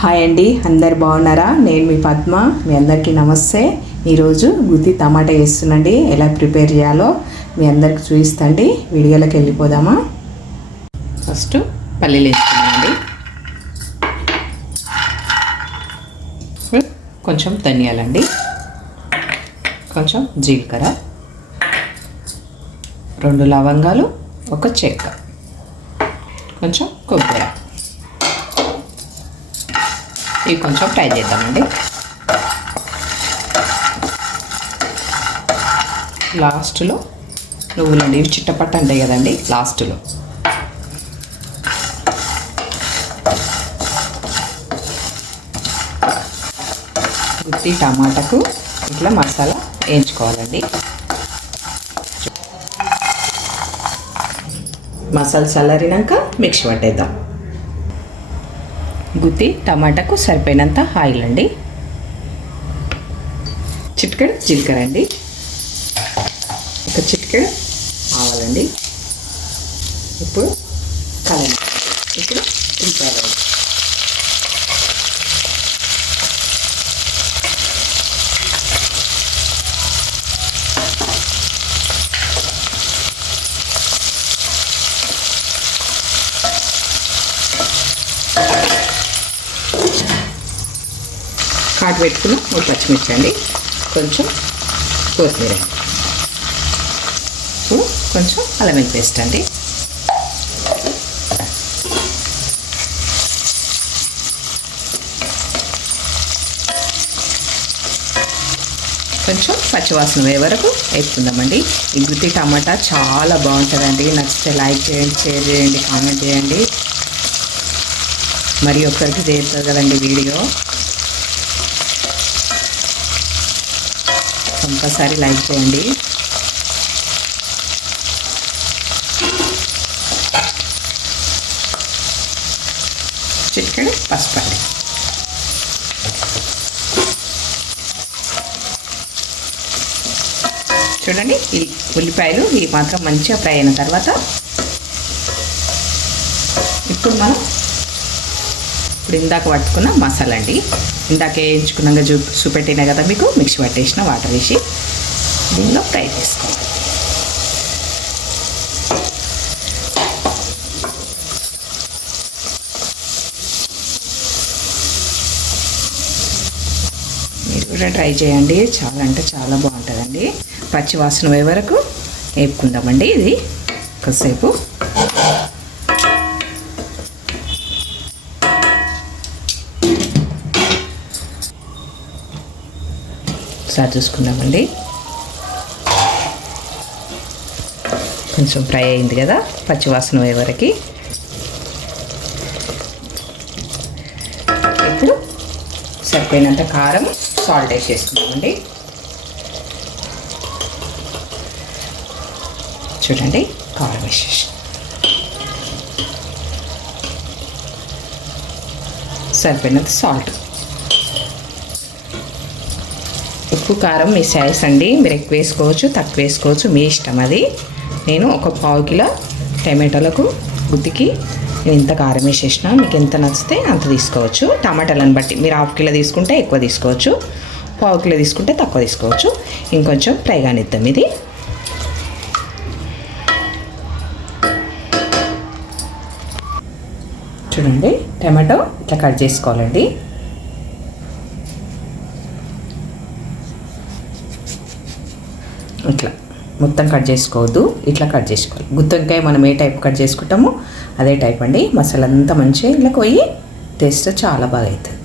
Hi అండి అందరు బాగున్నారా? నేను మీ పద్మ మీ అందరికీ నమస్తే. ఈరోజు గుత్తి టమాటా వేస్తుందండి. ఎలా ప్రిపేర్ చేయాలో మీ అందరికి చూపిస్తండి వీడియోలోకి వెళ్ళిపోదామా? ఫస్ట్ పల్లీలు వేసుకున్నామండి కొంచెం ధనియాలండి. కొంచెం జీలకర్ర. రెండు లవంగాలు ఒక చెక్క. కొంచెం కొబ్బరి. ఇవి కొంచెం ఫ్రై చేద్దామండి. లాస్ట్లో నువ్వులండి ఇవి చిట్టపట్ట ఉంటాయి కదండి లాస్ట్లో. గుత్తి టమాటాకు ఇట్లా మసాలా వేయించుకోవాలండి. మసాలా చల్లరినాక మిక్సీ పట్టేద్దాం. గుత్తి టమాటాకు సరిపోయినంత ఆయిల్ అండి. చిటికెడు జీలకర్ర అండి. ఒక చిటికెడు ఆవాలండి. ఇప్పుడు కలర్. ఇప్పుడు ఉల్లిపాయలండి కాటు పెట్టుకున్న. ఒక పచ్చిమిర్చి అండి. కొంచెం కొత్తిమీర. ఇప్పుడు కొంచెం అల్లం పేస్ట్ అండి. కొంచెం పచ్చివాసన వే వరకు వేసుకుందామండి ఈ గుత్తి టమాటా చాలా బాగుంటుందండి. నచ్చితే లైక్ చేయండి షేర్ చేయండి కామెంట్ చేయండి. మరి ఒక్కరికి చేస్తారు కదండి వీడియో. కంపల్సరీ లైక్ చేయండి. చిటికెడు పసుపు అండి చూడండి ఈ ఉల్లిపాయలు ఈ మాత్రం మంచిగా ఫ్రై అయిన తర్వాత ఇప్పుడు మనం ఇప్పుడు ఇందాక పట్టుకున్న మసాలా అండి. ఇందాక వేయించుకున్నాక చూ చూపెట్టినా కదా మీకు? మిక్సీ పట్టేసిన వాటర్ వేసి దీనిలో ఫ్రై చేసుకోవాలి. మీరు కూడా ట్రై చేయండి. చాలా అంటే చాలా బాగుంటుందండి. పచ్చి వాసన వరకు వేపుకుందామండి ఇది. కొద్దిసేపు ఒకసారి చూసుకుందామండి. కొంచెం ఫ్రై అయింది కదా పచ్చివాసన పోయే వరకు. ఇప్పుడు సరిపోయినంత కారం సాల్ట్ వేసేసుకున్నామండి చూడండి కారం వేసేసి. సరిపోయినంత సాల్ట్. ఉప్పు కారం మీ సైజ్ అండి. మీరు ఎక్కువ వేసుకోవచ్చు తక్కువ వేసుకోవచ్చు మీ ఇష్టం అది. నేను ఒక పావు కిలో టమాటాలకు ఉతికి నేను ఇంత కారం వేసేసిన మీకు ఎంత నచ్చితే అంత తీసుకోవచ్చు. టమాటాలను బట్టి మీరు హాఫ్ కిలో తీసుకుంటే ఎక్కువ తీసుకోవచ్చు. పావు కిలో తీసుకుంటే తక్కువ తీసుకోవచ్చు. ఇంకొంచెం ఫ్రై కానిద్దాం ఇది. చూడండి టమాటో ఇట్లా కట్ చేసుకోవాలండి ఇట్లా మొత్తం కట్ చేసుకోవద్దు. ఇట్లా కట్ చేసుకోవాలి. గుత్తొంకాయ మనం ఏ టైప్ కట్ చేసుకుంటామో అదే టైప్ అండి. మసాలా అంతా మంచిగా ఇలా పోయి టేస్ట్ చాలా బాగా అవుతుంది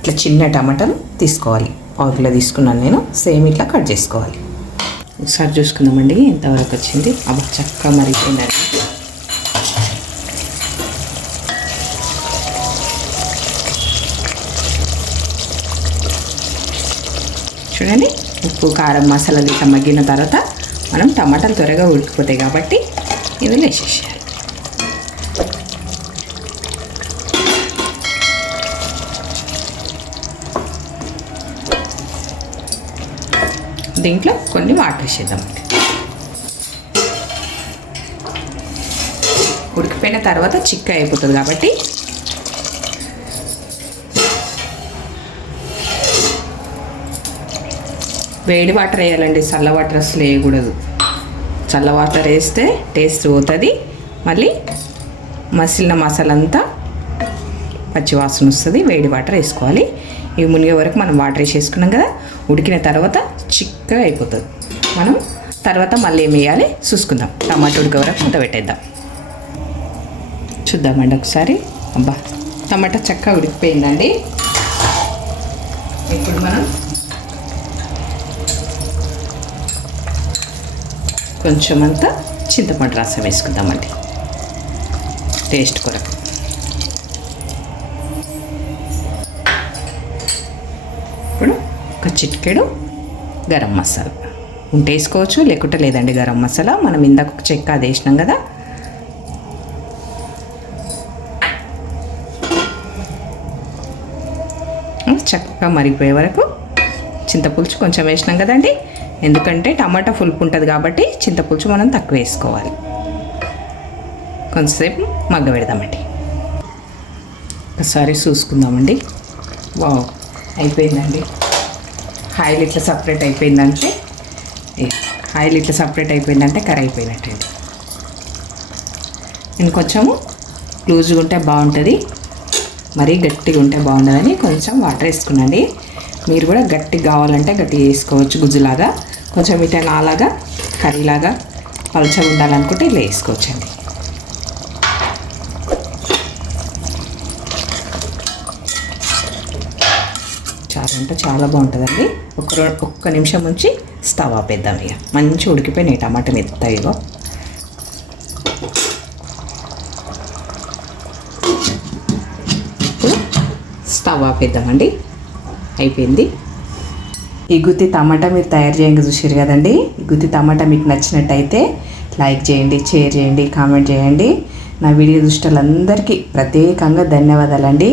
ఇట్లా చిన్న టమాటాలు తీసుకోవాలి. పావు కిలో తీసుకున్నాను నేను. సేమ్ ఇట్లా కట్ చేసుకోవాలి. ఒకసారి చూసుకుందామండి. ఎంతవరకు వచ్చింది? అబ్బా చక్కగా మరిగిపోయిందండి. చూడండి. ఉప్పు కారం మసాలాలు ఇట్లా మగ్గిన తర్వాత మనం టమాటాలు త్వరగా ఉడికిపోతాయి కాబట్టి ఇందులో వేసేసేయాలి. దీంట్లో కొన్ని వాటర్ వేసేద్దాం. ఉడికిపోయిన తర్వాత చిక్క అయిపోతుంది కాబట్టి వేడి వాటర్ వేయాలండి చల్ల వాటర్ అసలు వేయకూడదు. చల్ల వాటర్ వేస్తే టేస్ట్ పోతుంది. మళ్ళీ మసిలిన మసాలా అంతా వస్తుంది వేడి వాటర్ వేసుకోవాలి. ఇవి మునిగే వరకు మనం వాటర్ వేసేసుకున్నాం కదా ఉడికిన తర్వాత చిక్కగా అయిపోతుంది. మనం తర్వాత మళ్ళీ ఏం వేయాలి? చూసుకుందాం. టమాటా ఉడికే వరకు మూత పెట్టేద్దాం. చూద్దామండి ఒకసారి. అబ్బా టమాటా చక్కగా ఉడికిపోయిందండి. ఇప్పుడు మనం కొంచెం అంతా చింతపండు రసం వేసుకుందామండి. టేస్ట్ కొరకు ఇప్పుడు ఒక చిటికెడు గరం మసాలా. ఉంటే వేసుకోవచ్చు లేకుంటే లేదండి గరం మసాలా. మనం ఇందాక ఒక చెక్క అది వేసినాం కదా. చక్కగా మరిగిపోయే వరకు చింతపులుసు కొంచెం వేసినాం కదండి. ఎందుకంటే టమాటా పులుపు ఉంటుంది కాబట్టి చింతపులుసు మనం తక్కువ వేసుకోవాలి. కొంతసేపు మగ్గ పెడదామండి. ఒకసారి చూసుకుందామండి. వావ్ అయిపోయిందండి. ఆయిల్ ఇట్లా సపరేట్ అయిపోయిందంటే ఏ, ఆయిల్ ఇట్లా సపరేట్ అయిపోయిందంటే కర్రీ అయిపోయినట్టండి నేను కొంచెము లూజ్గా ఉంటే బాగుంటుంది మరీ గట్టిగా ఉంటే బాగుండదని కొంచెం వాటర్ వేసుకున్నాండి. మీరు కూడా గట్టిగా కావాలంటే గట్టిగా వేసుకోవచ్చు గుజ్జులాగా. కొంచెం ఇటు నాలాగా కర్రీలాగా పలుచగా ఉండాలనుకుంటే ఇలా వేసుకోవచ్చండి. చాలా అంటే చాలా బాగుంటుందండి. ఒక ఒక్క నిమిషం ఉంచి స్టవ్ ఆపేద్దాం ఇక. మంచి ఉడికిపోయినాయి టమాటా మెత్తయిగో స్టవ్ ఆపేద్దామండి. అయిపోయింది. ఈ గుత్తి టమాటా మీరు తయారు చేయంగా చూసారు కదండి. ఈ గుత్తి టమాటా మీకు నచ్చినట్టయితే లైక్ చేయండి షేర్ చేయండి కామెంట్ చేయండి. నా వీడియో దృష్టాలందరికీ ప్రత్యేకంగా ధన్యవాదాలండి.